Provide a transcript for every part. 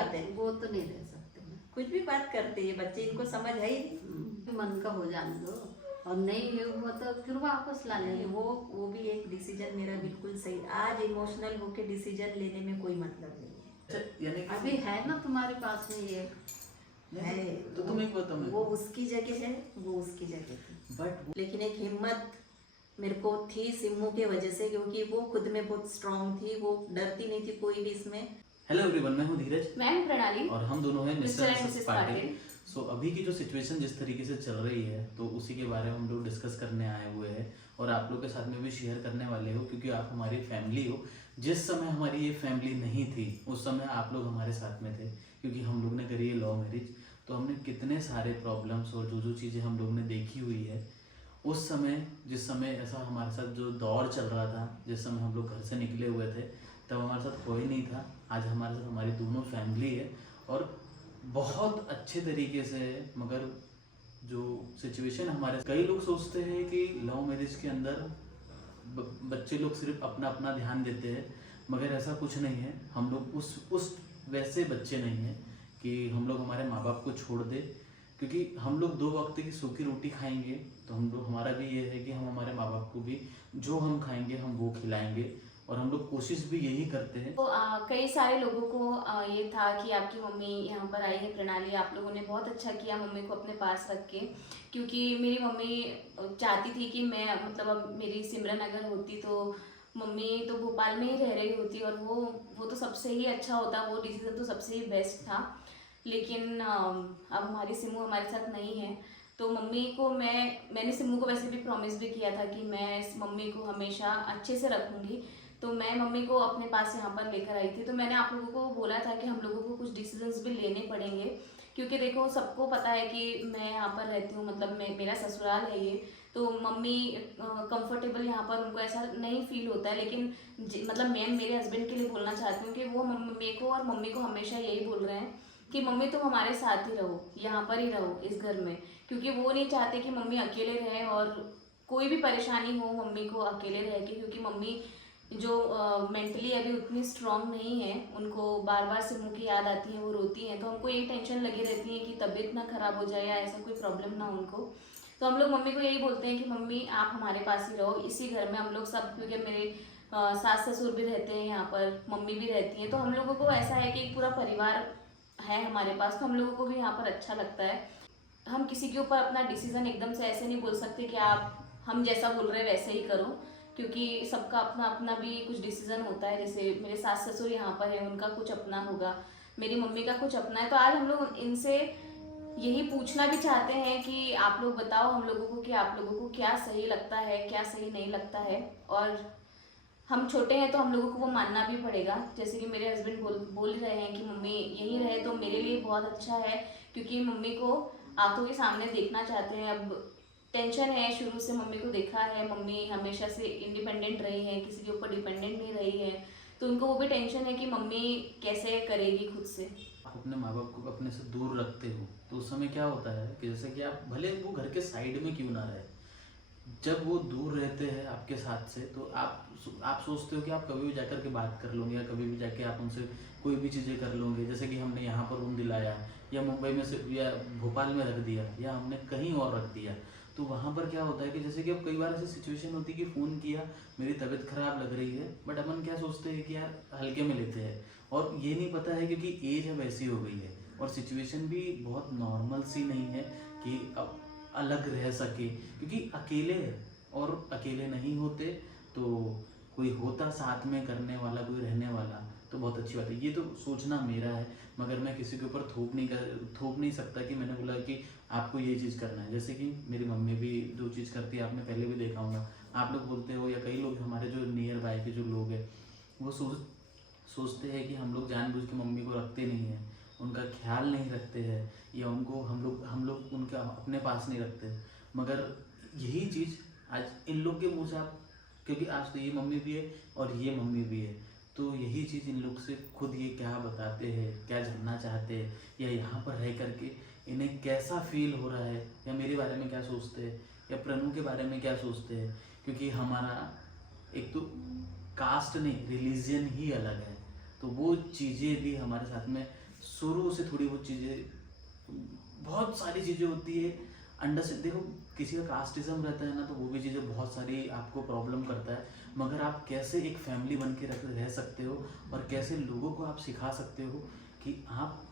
बात है, वो तो नहीं रह सकते ना। कुछ भी बात करते हैं बच्चे, इनको समझ है ही नहीं। मन का हो जाने दो, और नहीं हुआ तो फिर वापस ला लेंगे। वो भी एक डिसीजन मेरा बिल्कुल सही। आज इमोशनल होके डिसीजन लेने में कोई मतलब नहीं है। अच्छा, यानी कि अभी है ना तुम्हारे पास में ये है तो तुम एक बताओ मेरे वो को। उसकी जगह है, वो उसकी जगह थी, बट लेकिन एक हिम्मत मेरे को थी सिम्मू के वजह से, क्योंकि वो खुद में बहुत स्ट्रांग थी, वो डरती नहीं थी कोई भी इसमें। हेलो एवरीवन, मैं हूं धीरज मैं हूं प्रणाली और हम दोनों हैं मिस्टर एंड मिसेस पाटिल। सो अभी की जो सिचुएशन जिस तरीके से चल रही है, तो उसी के बारे में हम लोग डिस्कस करने आए हुए हैं और आप लोग के साथ में भी शेयर करने वाले हो, क्योंकि आप हमारी फैमिली हो। जिस समय हमारी ये फैमिली नहीं थी उस समय आप लोग हमारे साथ में थे, क्योंकि हम लोग ने करी है लव मैरिज। तो हमने कितने सारे प्रॉब्लम्स और जो जो चीज़ें हम लोग ने देखी हुई है उस समय, जिस समय ऐसा हमारे साथ जो दौर चल रहा था, जिस समय हम लोग घर से निकले हुए थे, तब हमारे साथ कोई नहीं था। आज हमारे साथ हमारी दोनों फैमिली है और बहुत अच्छे तरीके से है। मगर जो सिचुएशन हमारे, कई लोग सोचते हैं कि लव मैरिज के अंदर बच्चे लोग सिर्फ अपना अपना ध्यान देते हैं, मगर ऐसा कुछ नहीं है। हम लोग उस वैसे बच्चे नहीं हैं कि हम लोग हमारे माँ बाप को छोड़ दे, क्योंकि हम लोग 2 वक्त की सूखी रोटी खाएंगे, तो हम लोग, हमारा भी ये है कि हम हमारे माँ बाप को भी जो हम खाएंगे हम वो खिलाएंगे, और हम लोग कोशिश भी यही करते हैं। तो कई सारे लोगों को ये था कि आपकी मम्मी यहाँ पर आई है प्रणाली, आप लोगों ने बहुत अच्छा किया मम्मी को अपने पास रख के, क्योंकि मेरी मम्मी चाहती थी कि मैं, मतलब अब मेरी सिमरन अगर होती तो मम्मी तो भोपाल में ही रह रही होती, और वो तो सबसे ही अच्छा होता, वो डिसीजन तो सबसे ही बेस्ट था। लेकिन अब हमारी सिमू हमारे साथ नहीं है, तो मम्मी को मैंने सिमू को वैसे भी प्रॉमिस भी किया था कि मैं इस मम्मी को हमेशा अच्छे से रखूँगी। तो मैं मम्मी को अपने पास यहाँ पर लेकर आई थी। तो मैंने आप लोगों को बोला था कि हम लोगों को कुछ डिसीजंस भी लेने पड़ेंगे, क्योंकि देखो सबको पता है कि मैं यहाँ पर रहती हूँ, मतलब मेरा ससुराल है ये, तो मम्मी कंफर्टेबल यहाँ पर उनको ऐसा नहीं फील होता है। लेकिन मतलब मैं मेरे हस्बैंड के लिए बोलना चाहती हूँ कि वो मम्मी को और मम्मी को हमेशा यही बोल रहे हैं कि मम्मी तुम हमारे साथ ही रहो, यहाँ पर ही रहो इस घर में, क्योंकि वो नहीं चाहते कि मम्मी अकेले रहें और कोई भी परेशानी हो मम्मी को अकेले रह के, क्योंकि मम्मी जो मेंटली अभी उतनी स्ट्रांग नहीं है, उनको बार बार सिमू की याद आती है, वो रोती हैं, तो हमको यही टेंशन लगी रहती है कि तबीयत ना खराब हो जाए या ऐसा कोई प्रॉब्लम ना उनको। तो हम लोग मम्मी को यही बोलते हैं कि मम्मी आप हमारे पास ही रहो इसी घर में। हम लोग सब, क्योंकि मेरे सास ससुर भी रहते हैं यहाँ पर, मम्मी भी रहती हैं, तो हम लोगों को ऐसा है कि एक पूरा परिवार है हमारे पास, तो हम लोगों को भी यहाँ पर अच्छा लगता है। हम किसी के ऊपर अपना डिसीजन एकदम से ऐसे नहीं बोल सकते कि आप हम जैसा बोल रहे हैं वैसे ही करो, क्योंकि सबका अपना अपना भी कुछ डिसीजन होता है। जैसे मेरे सास ससुर यहाँ पर है, उनका कुछ अपना होगा, मेरी मम्मी का कुछ अपना है। तो आज हम लोग इनसे यही पूछना भी चाहते हैं कि आप लोग बताओ हम लोगों को कि आप लोगों को क्या सही लगता है, क्या सही नहीं लगता है। और हम छोटे हैं तो हम लोगों को वो मानना भी पड़ेगा। जैसे कि मेरे हस्बैंड बोल रहे हैं कि मम्मी यहीं रहे तो मेरे लिए बहुत अच्छा है, क्योंकि मम्मी को आंखों के सामने देखना चाहते हैं। अब टेंशन है, शुरू से मम्मी को देखा है, मम्मी हमेशा से इंडिपेंडेंट रही है, किसी के ऊपर डिपेंडेंट नहीं रही है, तो उनको वो भी टेंशन है कि मम्मी कैसे करेगी खुद से। आप अपने माँ बाप को अपने से दूर रखते हो तो उस समय क्या होता है कि जैसे कि आप भले वो घर के साइड में क्यों ना रहे, जब वो दूर रहते हैं आपके साथ से, तो आप सोचते हो कि आप कभी भी जाकर के बात कर लोगे, या कभी भी जाके आप उनसे कोई भी चीज़ें कर लोगे। जैसे कि हमने यहाँ पर रूम दिलाया, या मुंबई में से, या भोपाल में रख दिया, या हमने कहीं और रख दिया, तो वहाँ पर क्या होता है कि जैसे कि अब कई बार ऐसी सिचुएशन होती है कि फ़ोन किया, मेरी तबीयत ख़राब लग रही है, बट अपन क्या सोचते हैं कि यार हल्के में लेते हैं, और ये नहीं पता है क्योंकि एज अब ऐसी हो गई है और सिचुएशन भी बहुत नॉर्मल सी नहीं है कि अब अलग रह सके, क्योंकि अकेले है, और अकेले नहीं होते तो कोई होता साथ में करने वाला, कोई रहने वाला, तो बहुत अच्छी बात है। ये तो सोचना मेरा है, मगर मैं किसी के ऊपर थोप नहीं सकता कि मैंने बोला कि आपको ये चीज़ करना है। जैसे कि मेरी मम्मी भी जो चीज़ करती है, आपने पहले भी देखा होगा, आप लोग बोलते हो, या कई लोग हमारे जो नियर बाय के जो लोग हैं वो सोचते हैं कि हम लोग जानबूझ के मम्मी को रखते नहीं हैं, उनका ख्याल नहीं रखते हैं, या उनको हम लोग उनका अपने पास नहीं रखते। मगर यही चीज़ आज इन लोग के मुँह से आप, क्योंकि आज तो ये मम्मी भी है और ये मम्मी भी है, तो यही चीज़ इन लोग से खुद ये क्या बताते हैं, क्या जानना चाहते हैं, या यहाँ पर रह करके इन्हें कैसा फील हो रहा है, या मेरे बारे में क्या सोचते हैं, या प्रनु के बारे में क्या सोचते हैं। क्योंकि हमारा एक तो कास्ट नहीं, रिलीजन ही अलग है, तो वो चीज़ें भी हमारे साथ में शुरू से थोड़ी बहुत चीज़ें, बहुत सारी चीज़ें होती है अंडर से। देखो किसी का कास्टिज्म रहता है ना, तो वो भी चीज़ें बहुत सारी आपको प्रॉब्लम करता है, मगर आप कैसे एक फैमिली बन के रह सकते हो और कैसे लोगों को आप सिखा सकते हो कि आप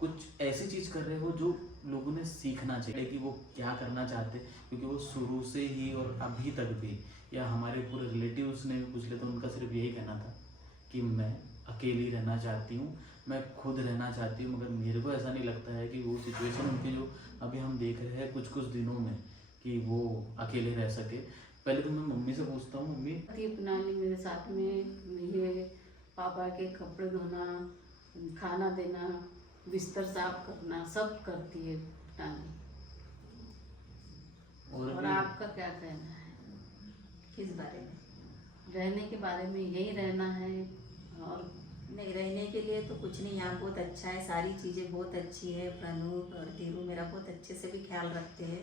कुछ ऐसी चीज़ कर रहे हो जो लोगों ने सीखना चाहिए कि वो क्या करना चाहते, क्योंकि वो शुरू से ही और अभी तक भी, या हमारे पूरे रिलेटिव्स ने भी पूछ लिया तो उनका सिर्फ यही कहना था कि मैं अकेली रहना चाहती हूँ, मैं खुद रहना चाहती हूँ। मगर मेरे को ऐसा नहीं लगता है कि वो सिचुएशन उनकी जो अभी हम देख रहे हैं कुछ दिनों में कि वो अकेले रह सके। पहले तो मैं मम्मी से पूछता हूँ, मम्मी प्रणाली मेरे साथ में ये पापा के कपड़े धोना, खाना देना, बिस्तर साफ करना सब करती है प्रणाली। और आपका क्या कहना है किस बारे में? रहने के बारे में? यही रहना है और नहीं, रहने के लिए तो कुछ नहीं, यहाँ बहुत अच्छा है, सारी चीज़ें बहुत अच्छी है। प्रणू और धीरू मेरा बहुत अच्छे से भी ख्याल रखते हैं,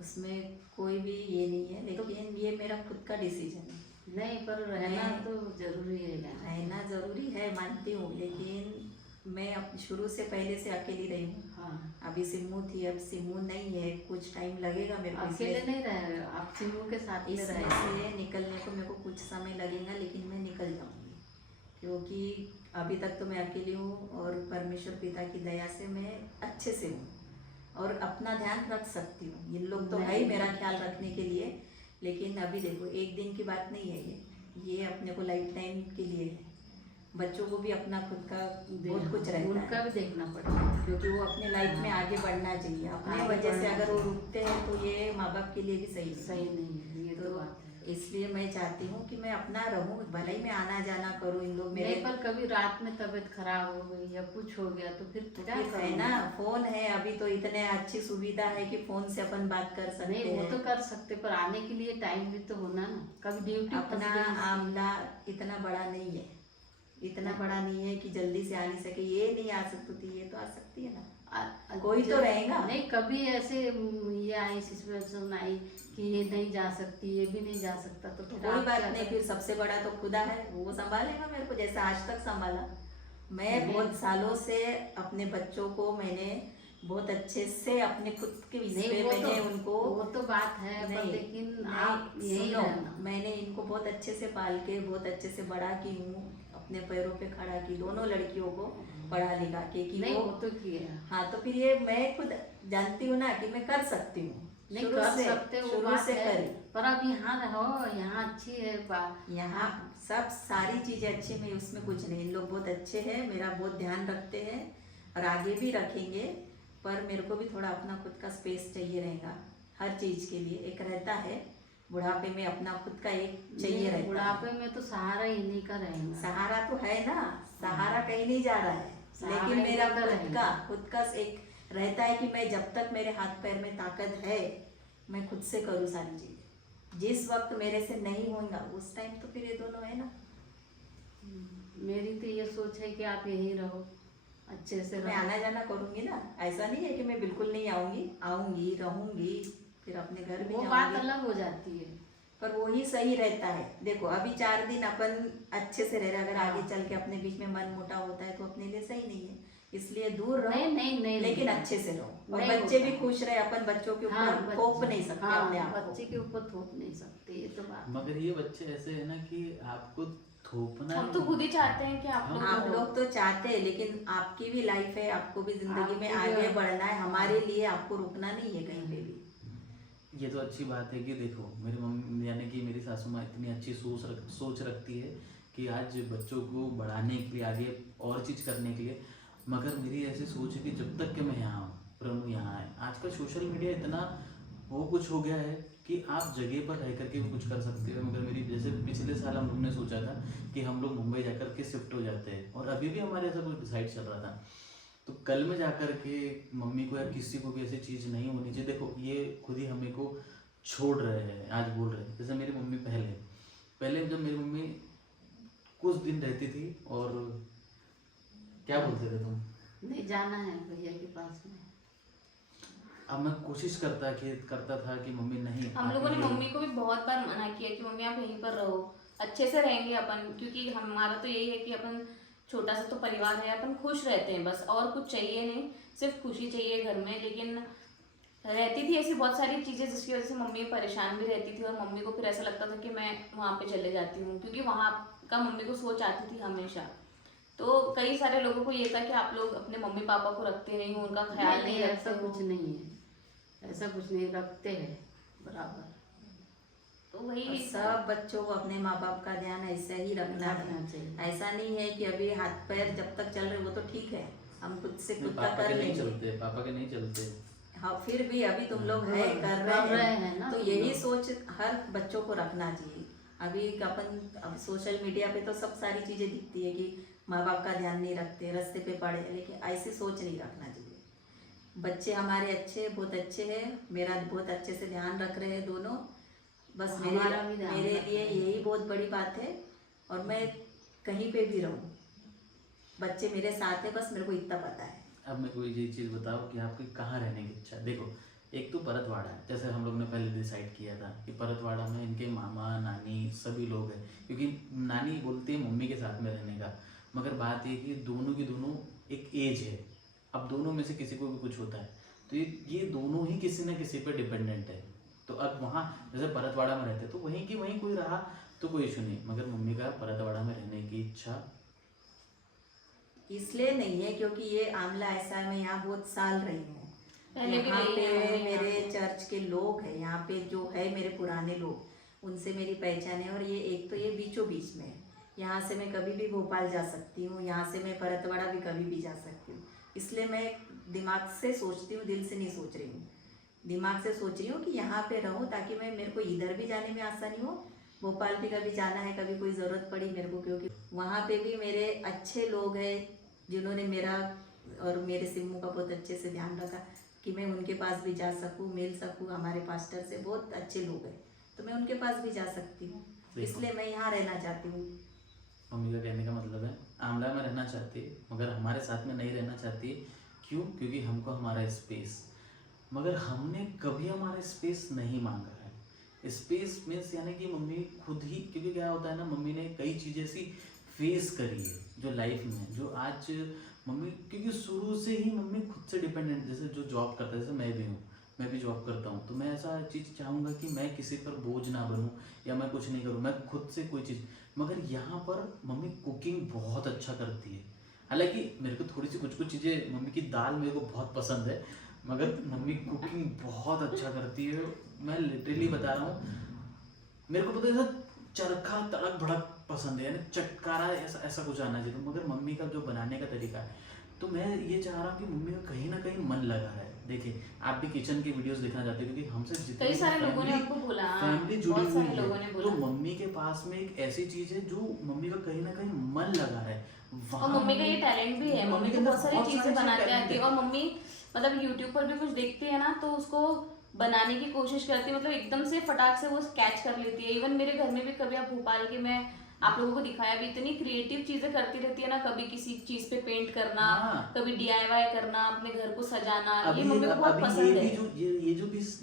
उसमें कोई भी ये नहीं है। लेकिन ये मेरा खुद का डिसीजन है। नहीं, पर रहना तो जरूरी है यार। रहना ज़रूरी है मानती हूँ, लेकिन मैं अब शुरू से पहले से अकेली रही हूँ। हाँ, अभी सिम्मू थी, अब सिम्मू नहीं है, कुछ टाइम लगेगा मेरे को अकेले नहीं रह रहे हो आप, सिम्मू के साथ में इसमें रहे। से निकलने को मेरे को कुछ समय लगेगा, लेकिन मैं निकल जाऊंगी, क्योंकि अभी तक तो मैं अकेली हूँ और परमेश्वर पिता की दया से मैं अच्छे से हूँ और अपना ध्यान रख सकती हूँ। इन लोग तो है ही मेरा ख्याल रखने के लिए, लेकिन अभी देखो एक दिन की बात नहीं है ये अपने को लाइफ टाइम के लिए है। बच्चों को भी अपना खुद का बहुत कुछ रहता उनका है, भी देखना पड़ेगा, क्योंकि वो अपने लाइफ में आगे बढ़ना चाहिए। अपने वजह से अगर वो रुकते हैं तो ये माँ बाप के लिए भी सही सही नहीं है। ये तो बात है। इसलिए मैं चाहती हूँ कि मैं अपना रहूँ, भले ही मैं आना जाना करूँ, इन लोग मेरे नहीं, पर कभी रात में तबीयत खराब हो गई या कुछ हो गया तो फिर क्या फिर है करूँगी? ना, फोन है अभी तो इतने अच्छी सुविधा है कि फोन से अपन बात कर सकते नहीं, वो हैं। तो कर सकते, पर आने के लिए टाइम भी तो होना ना। कभी ड्यूटी अपना आमला इतना बड़ा नहीं है, इतना बड़ा नहीं है कि जल्दी से आ नहीं सके। ये नहीं आ सकती थी, ये तो आ सकती है ना, कोई तो रहेगा। नहीं, कभी ऐसे ये आई सिचुएशन आई कि ये नहीं जा सकती, ये भी नहीं जा सकता, तो फिर कोई आप बात क्या नहीं, करें? फिर सबसे बड़ा तो खुदा है, वो संभालेगा मेरे को जैसे आज तक संभाला। मैं बहुत सालों से अपने बच्चों को मैंने बहुत अच्छे से अपने खुद के नहीं, पे वो मैंने तो उनको वो तो बात है, पर नहीं, लेकिन नहीं, आप यही सुनो, रहना। मैंने इनको बहुत अच्छे से पाल के बहुत अच्छे से बड़ा की हूँ, अपने पैरों पे खड़ा की, दोनों लड़कियों को पढ़ा लिखा के कि नहीं, वो वो तो किया। हाँ, तो फिर ये मैं खुद जानती हूँ ना कि मैं कर सकती हूँ। नहीं, शुरू कर से- सकते हो, शुरू बात से है, करी। पर अब यहाँ रहो, यहाँ अच्छी है बात। यहाँ सब सारी चीजें अच्छी, में उसमें कुछ नहीं। इन लोग बहुत अच्छे हैं, मेरा बहुत ध्यान रखते हैं और आगे भी रखेंगे, पर मेरे को भी थोड़ा अपना खुद का स्पेस चाहिए रहेगा हर चीज के लिए। एक रहता है बुढ़ापे में अपना खुद का एक चाहिए नहीं, रहता है। बुढ़ापे में तो सहारा इन्हीं का रहेगा। सहारा तो है ना, सहारा कहीं नहीं जा रहा है, सहारा लेकिन मेरा इनका रहेगा। खुद का एक रहता है कि मैं जब तक मेरे हाथ पैर में ताकत है मैं खुद से करूँ सारी चीजें। जिस वक्त मेरे से नहीं होगा उस टाइम तो फिर ये दोनों है ना। मेरी तो ये सोच है कि आप यहीं रहो, अच्छे से मैं रहो। आना जाना करूंगी ना, ऐसा नहीं है कि मैं बिल्कुल नहीं आऊंगी, आऊंगी रहूंगी, फिर अपने घर भी वो बात जाऊंगी। अलग हो जाती है। पर वो ही सही रहता है। देखो अभी 4 दिन अपन अच्छे से रह रहे, अगर आगे चल के अपने बीच में मन मोटा होता है तो अपने लिए सही नहीं है, इसलिए दूर रहो। नहीं, नहीं, नहीं, लेकिन नहीं। अच्छे से रहो और नहीं बच्चे होता। भी खुश रहे। अपन बच्चों के हाँ, ऊपर थोप नहीं सकते हाँ, अपने आप को। बच्चे के ऊपर थोप नहीं सकते, ये तो बात। मगर ये बच्चे ऐसे है ना कि आपको थोपना हम तो खुद ही चाहते हैं कि आप लोग आप लोग तो चाहते हैं, लेकिन आपकी भी लाइफ है, आपको भी जिंदगी में आपको भी- आगे बढ़ना है। हमारे लिए आपको रुकना नहीं है कहीं पे भी। ये तो अच्छी बात है कि देखो मेरी मम्मी यानी कि मेरी सासू माँ इतनी अच्छी सोच रखती है कि आज बच्चों को बढ़ाने के लिए, आगे और चीज़ करने के लिए। मगर मेरी ऐसी सोच है कि जब तक कि मैं यहाँ हूँ, प्रभु यहाँ है। आजकल सोशल मीडिया इतना वो कुछ हो गया है कि आप जगह पर रह करके भी कुछ कर सकते हो। मगर मेरी जैसे पिछले साल हम लोग ने सोचा था कि हम लोग मुंबई जाकर के शिफ्ट हो जाते हैं, और अभी भी हमारे ऐसा कुछ डिसाइड चल रहा था। तो कल में जाकर के मम्मी को या किसी को भी ऐसी चीज़ नहीं होनी चाहिए। देखो ये खुद ही हमें को छोड़ रहे हैं, आज बोल रहे हैं। जैसे मेरी मम्मी पहले जब मेरी मम्मी कुछ दिन रहती थी, और क्या बोलते थे तुम, नहीं जाना है भैया के पास में। अब मैं कोशिश करता था कि मम्मी नहीं। हम लोगों ने आप ये- मम्मी को भी बहुत बार मना किया कि मम्मी आप यहीं पर रहो, अच्छे से रहेंगे अपन, क्योंकि हमारा तो यही है कि अपन छोटा सा तो परिवार है, अपन खुश रहते हैं बस, और कुछ चाहिए नहीं, सिर्फ खुशी चाहिए घर में। लेकिन रहती थी ऐसी बहुत सारी चीज़ें जिसकी वजह से मम्मी परेशान भी रहती थी, और मम्मी को फिर ऐसा लगता था कि मैं वहाँ पे चले जाती हूँ, क्योंकि वहाँ का मम्मी को सोच आती थी हमेशा। तो कई सारे लोगों को ये था कि आप लोग अपने मम्मी पापा को रखते नहीं हो, उनका ख्याल नहीं रखते ऐसा हो। कुछ नहीं है, ऐसा कुछ नहीं, रखते हैं बराबर। तो वही और सब बच्चों को अपने माँ बाप का ध्यान ऐसा ही रखना है। रखना चाहिए। ऐसा नहीं है कि अभी हाथ पैर जब तक चल रहे वो तो ठीक है, हम खुद से नहीं, खुद का पापा कर के नहीं लेंगे। चलते, पापा के नहीं चलते। हाँ, फिर भी अभी तुम लोग हाँ, है कर रहे हैं ना तो तुम यही लोग। सोच हर बच्चों को रखना चाहिए। अभी अपन अब सोशल मीडिया पे तो सब सारी चीजें दिखती है कि माँ बाप का ध्यान नहीं रखते, रास्ते पे पड़े, लेकिन ऐसी सोच नहीं रखना चाहिए। बच्चे हमारे बहुत अच्छे हैं, मेरा बहुत अच्छे से ध्यान रख रहे हैं दोनों। बस हमारा भी ध्यान मेरे रख लिए रहे हैं। यही बहुत बड़ी बात है। और मैं कहीं पे भी रहूं, बच्चे मेरे साथ है, बस मेरे को इतना पता है। अब मेरे को ये चीज़ बताओ कि आपकी कहाँ रहने की इच्छा है। देखो, एक तो परतवाड़ा है, जैसे हम लोग ने पहले डिसाइड किया था कि परतवाड़ा में इनके मामा नानी सभी लोग हैं, क्योंकि नानी बोलती है मम्मी के साथ में रहने का, मगर बात ये कि दोनों की दोनों एक एज है। अब दोनों में से किसी को भी कुछ होता है तो ये दोनों ही किसी न किसी पे डिपेंडेंट है। तो अब वहाँ जैसे परतवाड़ा में रहते तो वहीं की वहीं कोई रहा तो कोई इशू नहीं, मगर मम्मी का परतवाड़ा में रहने की इच्छा इसलिए नहीं है क्योंकि ये आमला ऐसा है, मैं यहाँ बहुत साल रही हूँ। पहले भी यहाँ रही पे है मम्मी मेरे यहाँ पे। चर्च के लोग हैं, यहाँ पे जो है मेरे पुराने लोग, उनसे मेरी पहचान है। और ये एक तो ये बीचों बीच में है, यहाँ से मैं कभी भी भोपाल जा सकती हूँ, यहाँ से मैं परतवाड़ा भी कभी भी जा सकती हूँ। इसलिए मैं दिमाग से सोचती हूँ, दिल से नहीं सोच रही हूँ। दिमाग से सोच रही हूँ कि यहाँ पे रहूँ ताकि मैं मेरे को इधर भी जाने में आसानी हो, भोपाल भी कभी जाना है, कभी कोई ज़रूरत पड़ी मेरे को, क्योंकि वहाँ पे भी मेरे अच्छे लोग हैं जिन्होंने मेरा और मेरे सिम्मू का बहुत अच्छे से ध्यान रखा कि मैं उनके पास भी जा सकूँ, मिल सकूँ। हमारे पास्टर से बहुत अच्छे लोग हैं तो मैं उनके पास भी जा सकती हूँ, इसलिए मैं यहाँ रहना चाहती हूँ। मम्मी का कहने का मतलब है आमला में रहना चाहती है मगर हमारे साथ में नहीं रहना चाहती है। क्यों? क्योंकि हमको हमारा स्पेस, मगर हमने कभी हमारा स्पेस नहीं मांगा है। स्पेस मीन्स यानी कि मम्मी खुद ही, क्योंकि क्या होता है ना, मम्मी ने कई चीज़ें ऐसी फेस करी है जो लाइफ में, जो आज मम्मी, क्योंकि शुरू से ही मम्मी खुद से डिपेंडेंट, जैसे जो जॉब करता है, जैसे मैं भी हूँ, मैं भी जॉब करता हूँ, तो मैं ऐसा चीज़ चाहूँगा कि मैं किसी पर बोझ ना बनूँ या मैं कुछ नहीं करूँ, मैं खुद से कोई चीज़। मगर यहाँ पर मम्मी कुकिंग बहुत अच्छा करती है। हालांकि मेरे को थोड़ी सी कुछ चीज़ें, मम्मी की दाल मेरे को बहुत पसंद है, मगर मम्मी कुकिंग बहुत अच्छा करती है। मैं लिटरली बता रहा हूँ, मेरे को पता है ऐसा चरखा तड़क भड़क पसंद है, यानी चटकारा ऐसा कुछ आना चाहिए। मगर मम्मी का जो बनाने का तरीका है, तो मैं ये चाह रहा हूँ कि मम्मी का कहीं ना कहीं मन लगा है। देखिए, आप भी किचन के वीडियोस देखना चाहते हो, क्योंकि हमसे जितने कई सारे लोगों ने हमको बोला, फैमिली जुड़ी बहुत हुई सारे लोगों ने है, बोला। तो मम्मी के पास में एक ऐसी चीज है जो मम्मी का कहीं ना कहीं मन लगा है। और मम्मी का ये टैलेंट भी है, मम्मी के को अंदर बहुत सारी बहुत चीजें सारे बनाते talent आती है। और मम्मी मतलब यूट्यूब पर भी कुछ देखती है ना, तो उसको बनाने की कोशिश करती है, मतलब एकदम से फटाक से वो कैच कर लेती है। इवन मेरे घर में भी कभी, आप भोपाल के, मैं आप लोगों को दिखाया भी, इतनी क्रिएटिव चीजें करती रहती है ना, कभी किसी चीज पे पेंट करना, हाँ। कभी DIY करना, अपने घर को सजाना, ये अभी मम्मी को बहुत अभी पसंद है।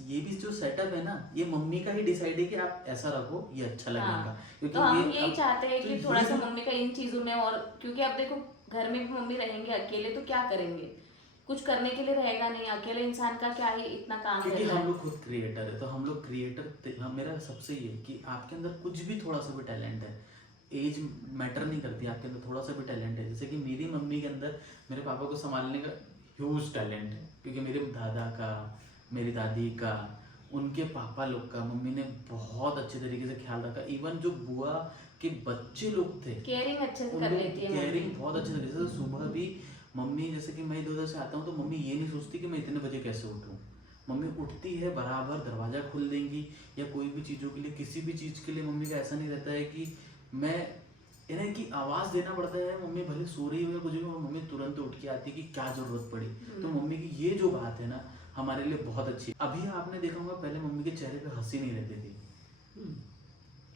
ये भी जो सेटअप है ना, ये मम्मी का ही डिसाइड है कि आप ऐसा रखो, ये अच्छा लगेगा। हाँ, क्योंकि तो हम ये यही अब- चाहते हैं तो कि थोड़ा ये सा भी- मम्मी का इन चीजों में, और क्योंकि अब देखो घर में भी मम्मी रहेंगे अकेले तो क्या करेंगे, कुछ करने के लिए रहेगा नहीं, अकेले इंसान का क्या ही इतना काम क्योंकि रहता हम है। लोग खुद क्रिएटर है, तो हम लोग क्रिएटर, मेरा सबसे ये कि आपके अंदर कुछ भी थोड़ा सा भी टैलेंट है, एज मैटर नहीं करती, आपके अंदर थोड़ा सा भी टैलेंट है। जैसे कि मेरी मम्मी के अंदर मेरे पापा को संभालने का ह्यूज टैलेंट है, क्योंकि मेरे दादा का, मेरी दादी का, उनके पापा लोग का मम्मी ने बहुत अच्छे तरीके से ख्याल रखा। इवन जो बुआ के बच्चे लोग थे, केयरिंग अच्छे से उन कर लोग लेती है केयरिंग मम्मी। बहुत अच्छे तरीके से। सुबह भी मम्मी, जैसे कि मैं इधर से आता हूँ तो मम्मी ये नहीं सोचती कि मैं इतने बजे कैसे उठूँ। मम्मी उठती है, बराबर दरवाज़ा खोल देंगी, या कोई भी चीज़ों के लिए, किसी भी चीज़ के लिए मम्मी का ऐसा नहीं रहता है कि मैं इन्हें की आवाज़ देना पड़ता है। मम्मी भले सो रही हो या कुछ भी, मम्मी तुरंत उठ के आती कि क्या ज़रूरत पड़ी। तो मम्मी की ये जो बात है ना, हमारे लिए बहुत अच्छी। अभी आपने देखा होगा, पहले मम्मी के चेहरे पे हंसी नहीं रहती थी।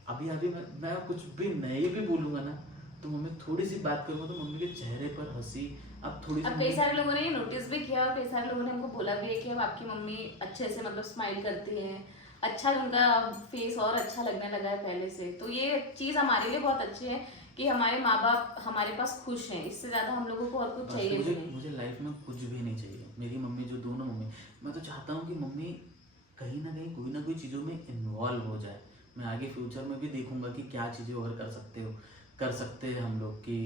अभी मैं कुछ भी नहीं भी बोलूँगा ना, तो मम्मी थोड़ी सी बात करूँगा तो मम्मी के चेहरे पर हंसी अब थोड़ी सी। अब कई सारे लोगों ने ये नोटिस भी किया, और कई सारे लोगों ने हमको बोला भी है कि अब आपकी मम्मी अच्छे से मतलब स्माइल करती है, अच्छा उनका फेस और अच्छा लगने लगा है पहले से। तो ये चीज़ हमारे लिए बहुत अच्छी है, कि हमारे माँ बाप हमारे पास खुश हैं, इससे ज़्यादा हम लोगों को और कुछ बस चाहिए मुझे नहीं। मुझे लाइफ में कुछ भी नहीं चाहिए। मेरी मम्मी जो दोनों मम्मी, मैं तो चाहता हूँ कि मम्मी कहीं ना कोई चीज़ों में इन्वॉल्व हो जाए। मैं आगे फ्यूचर में भी देखूंगा कि क्या चीज़ें और कर सकते हैं हम लोग, कि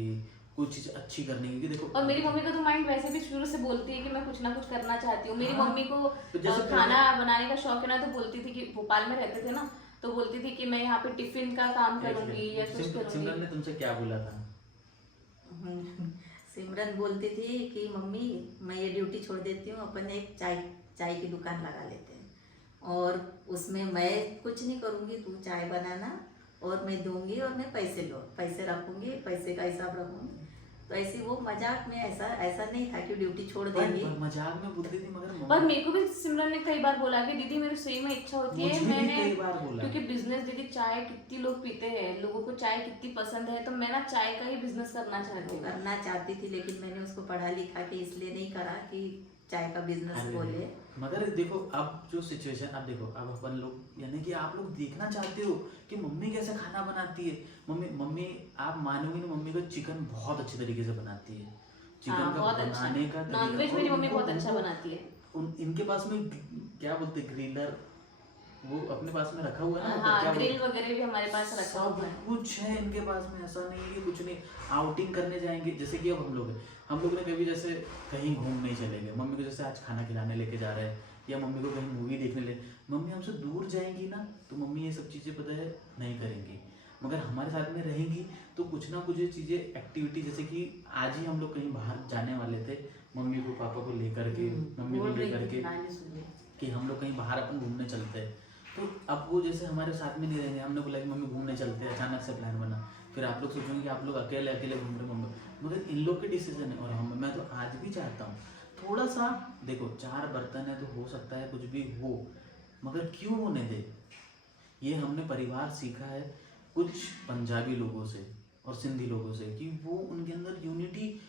कोई चीज़ अच्छी करने की। देखो और मेरी मम्मी का तो माइंड वैसे भी शुरू से बोलती है कि मैं कुछ ना कुछ करना चाहती हूँ। मेरी हाँ, मम्मी को तो जैसे खाना बनाने का शौक है ना, तो बोलती थी कि भोपाल में रहते थे ना, तो बोलती थी कि मैं यहाँ पे टिफिन का काम करूंगी या कुछ सिमरन करूंगी। ने तुमसे क्या बोला था? सिमरन बोलती थी कि मम्मी मैं ये ड्यूटी छोड़ देती हूँ, अपन एक चाय की दुकान लगा लेते हैं और उसमें मैं कुछ नहीं करूँगी, तू चाय बनाना और मैं दूंगी और मैं पैसे रखूँगी, पैसे का हिसाब रखूँगी। तो ऐसी वो मजाक में ऐसा नहीं था कि ड्यूटी छोड़ देंगी। पर मजाक में बोलती थी, मगर पर मेरे को भी सिमरन ने कई बार बोला कि दीदी मेरी सही में इच्छा होती है, मुझे भी मैंने कई बार बोला। क्योंकि बिजनेस दीदी चाय कितनी लोग पीते हैं, लोगों को चाय कितनी पसंद है, तो मैं ना चाय का ही बिजनेस करना चाहती हूँ। करना चाहती थी, लेकिन मैंने उसको पढ़ा लिखा के इसलिए नहीं करा कि चाय का बिजनेस अरे खोले। मगर देखो अब जो सिचुएशन, अब देखो अब अपन लोग, यानी कि आप लोग देखना चाहते हो कि मम्मी कैसे खाना बनाती है। मम्मी आप मानोगे नहीं, मम्मी को चिकन बहुत अच्छे तरीके से बनाती है। चिकन का बहुत अच्छा। बनाने का नॉनवेज मेरी मम्मी बहुत अच्छा बनाती है। इनके पास में क्या बोलते हैं, ग्रिलर, वो अपने पास में रखा हुआ है ना, हाँ, क्या ग्रिल वगैरह भी हमारे पास रखा हुआ है। सब कुछ है इनके पास में। ऐसा नहीं है कि कुछ नहीं। आउटिंग करने जाएंगे, जैसे कि अब हम लोग ने कभी जैसे कहीं घूमने चले गए, मम्मी को जैसे आज खाना खिलाने लेके जा रहे हैं या मम्मी को कहीं मूवी देखने ले, मम्मी हमसे दूर जाएंगी ना, तो मम्मी ये सब चीज़ें पता है नहीं करेंगी। मगर हमारे साथ में रहेंगी तो कुछ ना कुछ चीज़ें एक्टिविटी, जैसे कि आज ही हम लोग कहीं बाहर जाने वाले थे, मम्मी को पापा को लेकर के, मम्मी को लेकर के, कि हम लोग कहीं बाहर अपन घूमने चलते हैं। तो अब वो जैसे हमारे साथ में नहीं रहेंगे, हमने बोला कि मम्मी घूमने चलते हैं, अचानक से प्लान बना, फिर आप लोग सोचेंगे कि आप लोग अकेले घूम रहे मम्मी, मगर इन लोग के डिसीजन है। और मैं तो आज भी चाहता हूँ थोड़ा सा, देखो 4 बर्तन है तो हो सकता है कुछ भी हो, मगर क्यों होने दे। ये हमने परिवार सीखा है कुछ पंजाबी लोगों से और सिंधी लोगों से, कि वो उनके अंदर यूनिटी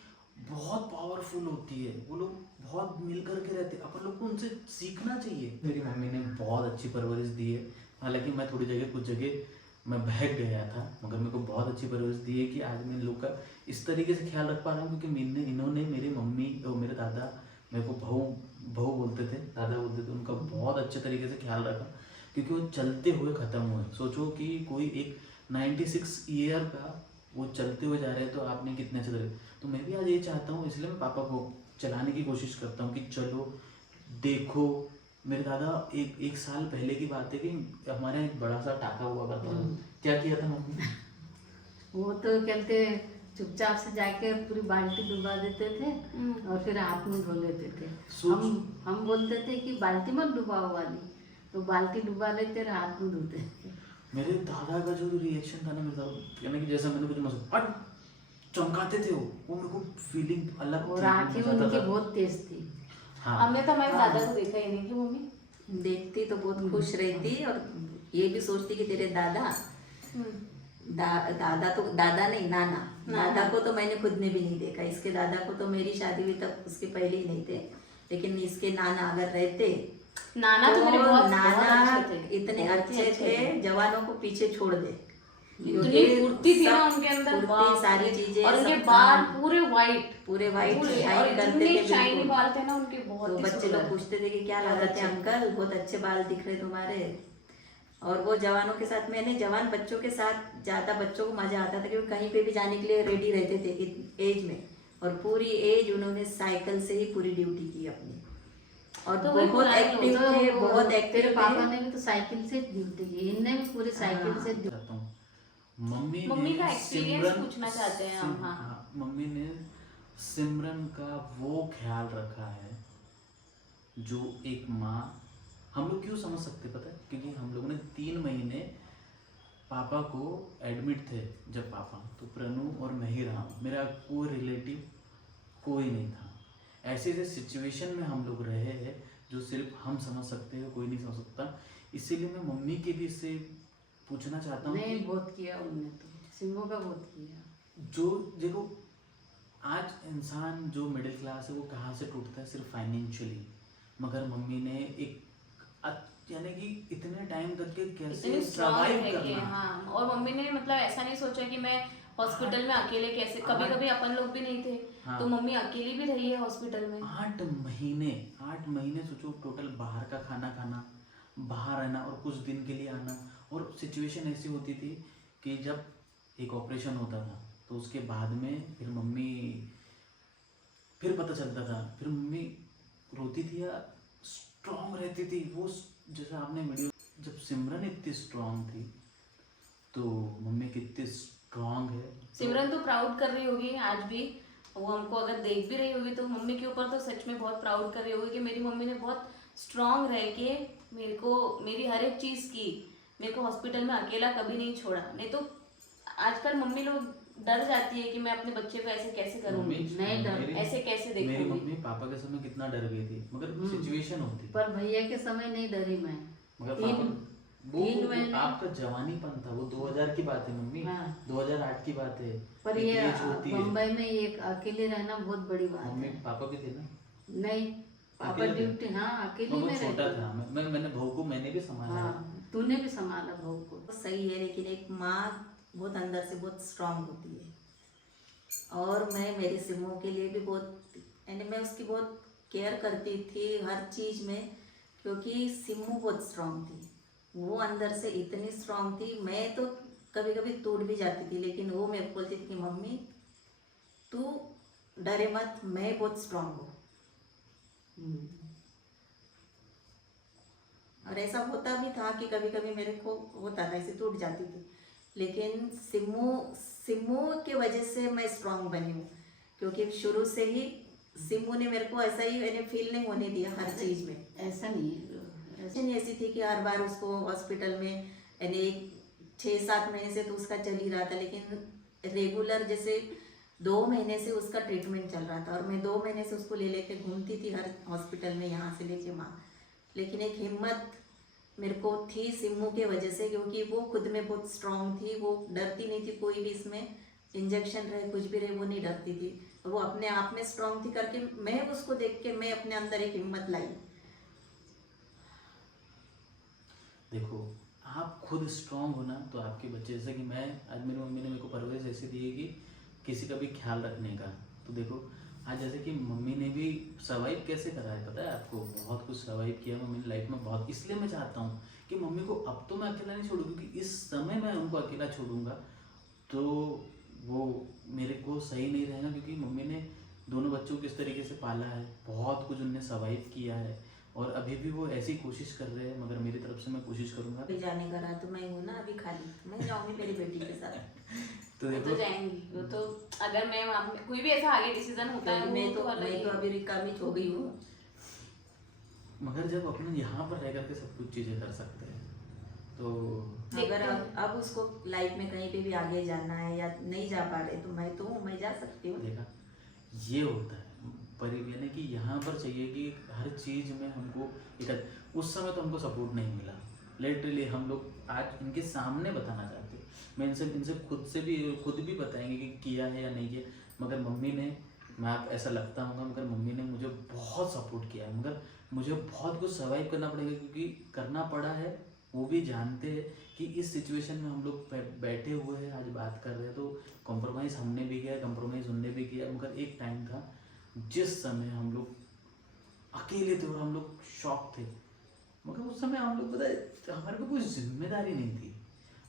बहुत पावरफुल होती है, वो लोग बहुत मिल करके रहते हैं, अपन लोग को उनसे सीखना चाहिए। मेरी मम्मी ने बहुत अच्छी परवरिश दी है, हालांकि मैं थोड़ी जगह कुछ जगह मैं बहक गया था, मगर मेरे को बहुत अच्छी परवरिश दी है कि आज मैं इन लोग का इस तरीके से ख्याल रख पा रहा हूँ, क्योंकि इन्होंने मेरी मम्मी और मेरे दादा, मेरे को बहू बोलते थे, दादा बोलते थे, उनका बहुत अच्छे तरीके से ख्याल रखा, क्योंकि वो चलते हुए ख़त्म हुए। सोचो कि कोई एक 96 ईयर का वो चलते हुए जा रहे हैं, तो आपने कितने अच्छे तरीके। तो मैं भी आज ये चाहता हूँ, इसलिए मैं पापा को चलाने की कोशिश करता हूँ कि चलो देखो। मेरे दादा एक साल पहले की बात है कि हमारे यहाँ एक बड़ा सा टाका हुआ करता था। क्या किया था मम्मी? वो तो कहते चुपचाप से जाके पूरी बाल्टी डुबा देते थे और फिर हाथ में धो लेते थे। हम बोलते थे कि बाल्टी मत डुबाओ वाली, तो बाल्टी डुबा लेते और हाथ में धोते। मेरे दादा का जो रिएक्शन था ना, मेरे दादा यानी कि जैसा मैंने कुछ चमकाते थे, वो मेरे को फीलिंग अलग और आंखें उनकी बहुत तेज थी। हाँ, हमने तो हमारे दादा को देखा ही नहीं कि मम्मी देखती तो बहुत खुश रहती और ये भी सोचती कि तेरे दादा दादा नहीं, नाना दादा को तो मैंने खुद ने भी नहीं देखा। इसके दादा को तो मेरी शादी हुई तब उसके पहले ही नहीं थे, लेकिन इसके नाना अगर रहते, नाना तो मेरे बहुत अच्छे थे, इतने अच्छे थे, जवानों को पीछे छोड़ दे। इतनी फुर्ती थी ना उनके अंदर, सारी चीजें, और उनके बाल पूरे वाइट शाइन करते थे, शाइनी बाल थे ना उनके, बहुत तो ही बच्चे सुंदर। लोग पूछते थे कि क्या लगाते हैं अंकल, बहुत अच्छे बाल दिख रहे तुम्हारे। और वो जवानों के साथ, मैंने जवान बच्चों के साथ ज़्यादा, बच्चों को मजा आता था क्योंकि कहीं पे भी जाने के लिए रेडी रहते थे एज में, और पूरी एज उन्होंने साइकिल से ही पूरी ड्यूटी की अपनी, और तो बहुत एक्टिव थे, बहुत एक्टिव। तेरे पापा ने भी तो साइकिल से ड्यूटी की, इनने भी पूरी साइकिल से चाहता हूँ। मम्मी का एक्सपीरियंस पूछना चाहते हैं हम। हाँ, मम्मी ने सिमरन का वो ख्याल रखा है जो एक माँ, हम लोग क्यों समझ सकते पता है, क्योंकि हम लोगों ने 3 महीने पापा को एडमिट थे जब पापा, तो प्रणु और मैं ही रहा, मेरा कोई रिलेटिव कोई नहीं था। ऐसे ऐसे सिचुएशन में हम लोग रहे हैं जो सिर्फ हम समझ सकते हैं, कोई नहीं समझ सकता। इसीलिए मैं मम्मी के भी इससे पूछना चाहता हूँ नहीं, बहुत किया उन्होंने, तो सिंगो का बहुत किया। जो देखो आज इंसान जो मिडिल क्लास है वो कहाँ से टूटता है, सिर्फ फाइनेंशियली, मगर मम्मी ने एक यानी कि इतने टाइम तक के कैसे इतनी स्ट्रॉन्ग सर्वाइव है कि करना। हाँ, और मम्मी ने मतलब ऐसा नहीं सोचा कि मैं हॉस्पिटल में अकेले कैसे, कभी कभी अपन लोग भी नहीं थे हाँ। तो मम्मी अकेली भी रही है हॉस्पिटल में। 8 महीने सोचो, टोटल बाहर का खाना खाना, बाहर रहना और कुछ दिन के लिए आना। और सिचुएशन ऐसी होती थी कि जब एक ऑपरेशन होता था तो उसके बाद में फिर मम्मी, फिर पता चलता था, फिर मम्मी रोती थी या स्ट्रांग रहती थी। वो जैसे आपने वीडियो, जब सिमरन इतनी स्ट्रांग थी तो मम्मी कितनी स्ट्रांग है। सिमरन तो प्राउड कर रही होगी आज भी, वो हमको अगर देख भी रही होगी तो मम्मी के ऊपर तो सच में बहुत प्राउड कर रही होगी कि मेरी मम्मी ने बहुत स्ट्रांग रह के मेरे को मेरी हर एक चीज़ की, मेरे को हॉस्पिटल में अकेला कभी नहीं छोड़ा। नहीं तो आजकल मम्मी लोग डर जाती है कि मैं अपने बच्चे को ऐसे कैसे करूँगी, नहीं डर, ऐसे कैसे मेरी देखूंगी। मम्मी पापा के समय कितना डर गई थी, मगर सिचुएशन होती थी। पर भैया के समय नहीं डरी मैं। मगर तीन- पापा वो तीन महीने- आपका जवानीपन था, वो 2000 की बात है मम्मी, हाँ। 2008 की बात है। पर एक ये एज होती है। मुंबई में ये अकेले रहना बहुत बड़ी बात मम्मी है। पापा भी थे ना, नहीं, पापा अकेले थे? ड्यूटी, हाँ अकेले मैं में बहुत छोटा रहती था, मैंने बहू को मैंने भी संभाला है। हाँ, तूने भी संभाला बहू को। तो सही है, लेकिन एक माँ बहुत अंदर से बहुत स्ट्रांग होती है। और मैं मेरी सिमू के लिए भी बहुत, यानी मैं उसकी बहुत केयर करती थी हर चीज़ में, क्योंकि सिमू बहुत स्ट्रांग थी। वो अंदर से इतनी स्ट्रांग थी, मैं तो कभी कभी टूट भी जाती थी, लेकिन वो मेरे को बोलती थी कि मम्मी तू डरे मत, मैं बहुत स्ट्रांग हूँ। और ऐसा होता भी था कि कभी कभी मेरे को होता था, ऐसे टूट जाती थी, लेकिन सिमू की वजह से मैं स्ट्रांग बनी हूँ। क्योंकि शुरू से ही सिमू ने मेरे को ऐसा ही मैंने फील नहीं होने दिया हर चीज़ में। ऐसा नहीं है, ऐसे नहीं, ऐसी थी कि हर बार उसको हॉस्पिटल में, यानी 6-7 महीने से तो उसका चल ही रहा था, लेकिन रेगुलर जैसे 2 महीने से उसका ट्रीटमेंट चल रहा था और मैं 2 महीने से उसको ले लेके घूमती थी हर हॉस्पिटल में, यहाँ से लेके वहाँ। लेकिन एक हिम्मत मेरे को थी सिमू के वजह से, क्योंकि वो खुद में बहुत स्ट्रांग थी, वो डरती नहीं थी कोई भी, इसमें इंजेक्शन रहे कुछ भी रहे वो नहीं डरती थी। वो अपने आप में स्ट्रांग थी करके मैं उसको देख के मैं अपने अंदर एक हिम्मत लाई। देखो, आप खुद स्ट्रांग हो ना तो आपके बच्चे, जैसे कि मैं आज, मेरी मम्मी ने मेरे को परवरिश ऐसी दी है कि किसी का भी ख्याल रखने का। तो देखो आज जैसे कि मम्मी ने भी सर्वाइव कैसे करा है पता है आपको, बहुत कुछ सर्वाइव किया मम्मी ने लाइफ में बहुत। इसलिए मैं चाहता हूँ कि मम्मी को अब तो मैं अकेला नहीं छोड़ूँ, क्योंकि इस समय मैं उनको अकेला छोड़ूंगा तो वो मेरे को सही नहीं रहेगा। क्योंकि मम्मी ने दोनों बच्चों को किस तरीके से पाला है, बहुत कुछ उनने सर्वाइव किया है और अभी भी वो ऐसी कोशिश कर रहे हैं। मगर मेरी तरफ से मैं कोशिश करूँगा। अभी जाने का रहा तो मैं हूँ ना अभी खाली, मैं जाऊँगी मेरी बेटी के साथ। तो वो देखो तो जाएंगी, वो तो अगर मैं वहाँ पे कोई भी ऐसा आगे डिसीजन होता है क्योंकि वो तो अलग ही मैं तो है। अभी रिकामी हो गई हूँ। मगर जब अपन यहाँ पर रह करके सब कुछ चीज़ें कर सकते हैं तो अगर अब उसको लाइफ में कहीं पे भी आगे जाना है या नहीं जा पा रहे तो मैं तो हूँ, मैं जा सकती हूँ। देखा, ये होता है परिवार ने कि यहाँ पर चाहिए कि हर चीज़ में हमको एक, उस समय तो हमको सपोर्ट नहीं मिला। लिटरली हम लोग आज इनके सामने बताना चाहते हैं, मैं इनसे खुद भी बताएंगे कि किया है या नहीं किया। मगर मम्मी ने, मैं आप ऐसा लगता हूँ मगर मम्मी ने मुझे बहुत सपोर्ट किया है। मगर मुझे बहुत कुछ सर्वाइव करना पड़ेगा, क्योंकि करना पड़ा है। वो भी जानते हैं कि इस सिचुएशन में हम लोग बैठे हुए हैं, आज बात कर रहे हैं, तो कॉम्प्रोमाइज़ हमने भी किया, कंप्रोमाइज़ उनने भी किया। मगर एक टाइम था जिस समय हम लोग अकेले थे और हम लोग शॉक थे। मगर उस समय हम लोग, पता है, हमारे पे कोई जिम्मेदारी नहीं थी।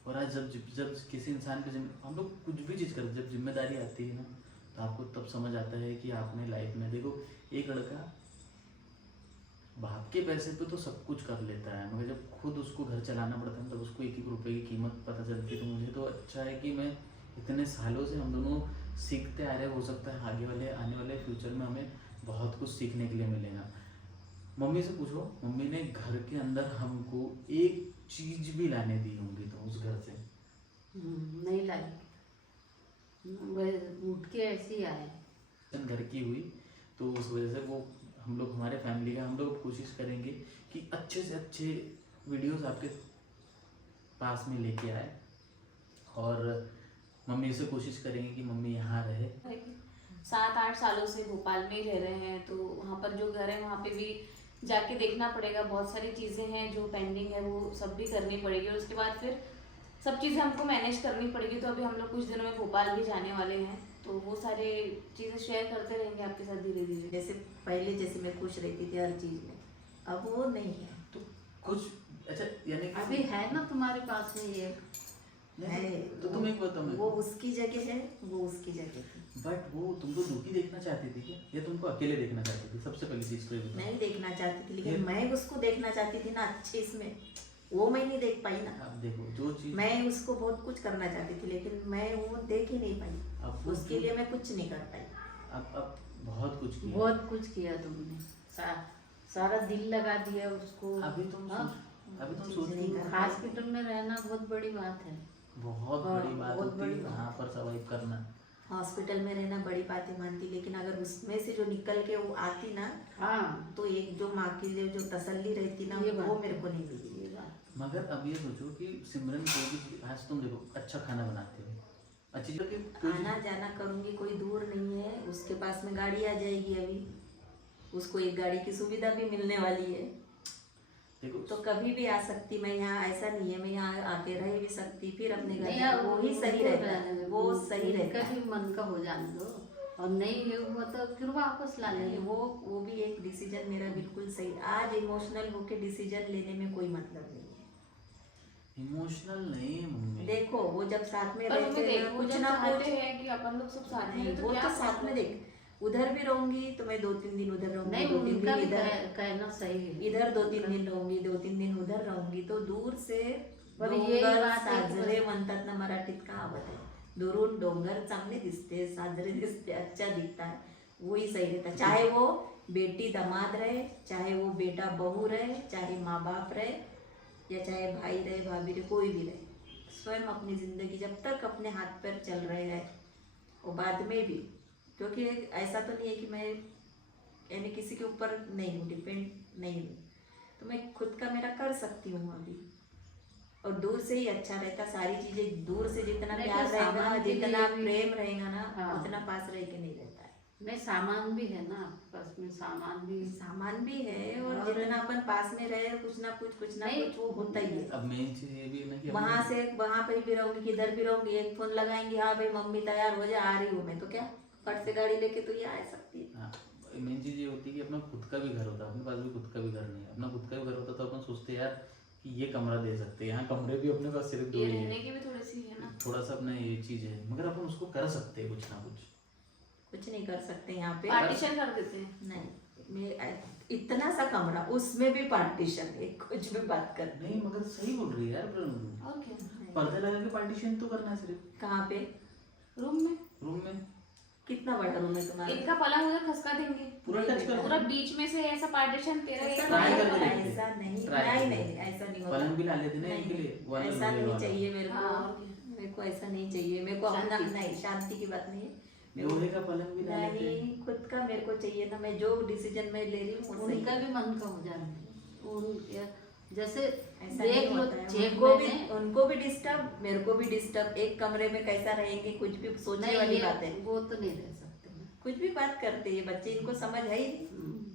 और आज जब किसी इंसान पे हम लोग कुछ भी चीज़ करते, जब जिम्मेदारी आती है ना तो आपको तब समझ आता है कि आपने लाइफ में, देखो एक लड़का बाप के पैसे पे तो सब कुछ कर लेता है, मगर जब खुद उसको घर चलाना पड़ता है तब उसको 1-1 रुपए की कीमत पता चलती है। तो मुझे तो अच्छा है कि मैं इतने सालों से हम दोनों सीखते आ रहे, हो सकता है आने वाले फ्यूचर में हमें बहुत कुछ सीखने के लिए मिलेगा। मम्मी से पूछो, मम्मी ने घर के अंदर हमको एक चीज भी लाने दी होंगी तो उस घर से नहीं लाई, वह उठ के ऐसी आए। घर की हुई तो उस वजह से वो हम लोग, हमारे फैमिली का हम लोग कोशिश करेंगे कि अच्छे से अच्छे वीडियोस आपके पास में लेके आए। और मम्मी से कोशिश करेंगे कि मम्मी यहाँ रहे। 7-8 सालों से भोपाल में ही रह रहे हैं तो वहाँ पर जो घर है वहाँ पे भी जाके देखना पड़ेगा। बहुत सारी चीज़ें हैं जो पेंडिंग है वो सब भी करनी पड़ेगी और उसके बाद फिर सब चीज़ें हमको मैनेज करनी पड़ेगी। तो अभी हम लोग कुछ दिनों में भोपाल भी जाने वाले हैं, तो वो सारे चीज़ें शेयर करते रहेंगे आपके साथ धीरे धीरे। जैसे पहले जैसे मैं खुश रहती थी हर चीज़ में, अब वो नहीं है। तो कुछ अच्छा यानी कि अभी है ना तुम्हारे पास में ये, नहीं, है, तो तुम एक बताओ वो मैं, उसकी जगह है, वो उसकी जगह थी। बट वो तुमको दुखी देखना चाहती थी क्या, या तुमको अकेले देखना चाहती थी? सबसे पहली चीज तो ये बताओ। नहीं देखना चाहती थी, लेकिन फिर? मैं उसको देखना चाहती थी ना अच्छे इसमें, वो मैं नहीं देख पाई ना। अब देखो जो चीज मैं उसको बहुत कुछ करना चाहती थी, लेकिन मैं वो देख ही नहीं पाई। अब वो उसके लिए मैं कुछ नहीं कर पाई। अब बहुत कुछ किया। बहुत कुछ किया तुमने, सारा दिल लगा दिया उसको। अभी तुम हाँ? अभी तुम चीज़ सोच नहीं रही हो कर- हॉस्पिटल में रहना बहुत बड़ी बात है। बहुत हाँ, बड़ी बात बहुत होती बड़ी है बात। वहाँ पर सर्वाइव करना। हॉस्पिटल में रहना बड़ी बातें मानती, लेकिन अगर उसमें से जो निकल के वो आती ना, हाँ, तो एक जो माँ की जो तसल्ली रहती ना, ये बात वो है। मेरे को नहीं मिली। ये बात। मगर अब ये सोचो कि सिमरन कोई भी चीज, आज तुम देखो अच्छा खाना बनाते हो, अच्छी चीज की कोई आना जाना करूंगी, कोई दूर नहीं है, उसके पास में गाड़ी आ जाएगी। अभी उसको एक गाड़ी की सुविधा भी मिलने वाली है, देखो तो कभी भी आ सकती। मैं यहाँ ऐसा नहीं है, मैं यहाँ आके रह भी सकती, फिर अपने घर नहीं, में, वो ही सही रहता है, वो सही उनका रहता है। भी मन का हो जाने दो, और नहीं है हुआ तो फिर वापस ला नहीं, लेंगे। वो भी एक डिसीजन मेरा बिल्कुल सही। आज इमोशनल होके डिसीजन लेने में कोई मतलब नहीं है। इमोशनल नहीं है मम्मी। देखो वो जब साथ में पर मम्मी रहते हैं देखो, कुछ जब ना चाहते कुछ, हैं कि अपन लोग सब साथ में नहीं, हैं, तो वो क्या तो साथ में देख, उधर भी रहूंगी तो मैं 2-3 दिन उधर रहूंगी, नहीं, 2-3 उनका दिन भी इधर, कहना सही है। इधर 2-3 दिन रहूंगी, 2-3 दिन उधर रहूंगी, तो दूर से पण यही डोंगर बात आहे की साजरे म्हणतात ना मराठीत, कहावत आहे, दुरून डोंगर चांगले दिसते, साजरे दिसते, अच्छा दिखता है, वही सही रहता है। चाहे वो बेटी दामाद रहे, चाहे वो बेटा बहू रहे, चाहे माँ बाप रहे, या चाहे भाई रहे, भाभी रहे, कोई भी रहे, स्वयं अपनी जिंदगी जब तक अपने हाथ पैर चल रहे हैं, और बाद में भी, क्योंकि ऐसा तो नहीं है कि मैं यानी किसी के ऊपर नहीं हूँ, डिपेंड नहीं हूँ, तो मैं खुद का मेरा कर सकती हूँ अभी। और दूर से ही अच्छा रहता, सारी चीजें दूर से जितना नहीं, प्यार तो रहेगा, सामान के जितना लिए भी- प्रेम रहेगा ना, हाँ। उतना पास रह के नहीं रहता है। नहीं, सामान भी है ना आपके पास में, सामान भी। सामान भी है, और और- जितना अपन पास में रहे, कुछ ना कुछ नहीं, वो होता ही है। अब मेन चीज ये भी है ना कि वहां से वहां पर भी रहूंगी, किधर भी रहूंगी, एक फोन लगाएंगे, हाँ भाई मम्मी तैयार हो जा, आ रही हूँ मैं, तो क्या फट से गाड़ी लेके तो ये आ सकती है। हाँ, मेन चीज ये होती है कि अपना खुद का भी घर होता है, अपने पास भी खुद का भी घर नहीं है। अपना खुद का भी घर होता तो अपन सोचते यार कि ये कमरा दे सकते हैं, यहाँ कमरे भी अपने पास सिर्फ 2 ये ही रहने है, की भी थोड़ी सी है ना। थोड़ा सा अपना ये चीज है, मगर अपन उसको कर सकते हैं कुछ ना कुछ। कुछ नहीं कर सकते यहाँ पे। पार्टीशन कर देते हैं। नहीं, मैं इतना सा कमरा, उसमें भी पार्टीशन है, कुछ भी बात कर। नहीं मगर सही बोल रही है यार प्रणव, और क्या, पर्दे लगा के पार्टीशन तो करना है सिर्फ कहाँ पे? रूम में रूम में। कितना बड़ा रूम है तुम्हारा? इनका पलंग उधर खसका देंगे, पूरा टच कर पूरा बीच में से ऐसा पार्टीशन तेरा ऐसा एक Try नहीं, करके देखते हैं। ऐसा नहीं, Try नहीं करके नहीं, ऐसा नहीं होता। पलंग भी ला लेते ना नहीं, इनके लिए, वाला ऐसा लोहे नहीं वाला। चाहिए मेरे को। हाँ। मेरे को ऐसा नहीं चाहिए, मेरे को अपना शांति। नहीं, शांति की बात नहीं है मेरे को। लोहे का पलंग भी ला लेते हैं। नहीं, खुद का मेरे को चाहिए ना, मैं जो डिसीजन मैं ले रही हूँ वो सही उनका है। भी मन का हो जाने दो। जैसे ऐसा देख नहीं लो, होता है। चेक उनको भी डिस्टर्ब, मेरे को भी डिस्टर्ब, एक कमरे में कैसा रहेंगे, कुछ भी सोचने वाली बात है। वो तो नहीं रह सकते ना। कुछ भी बात करते हैं बच्चे, इनको समझ है ही नहीं।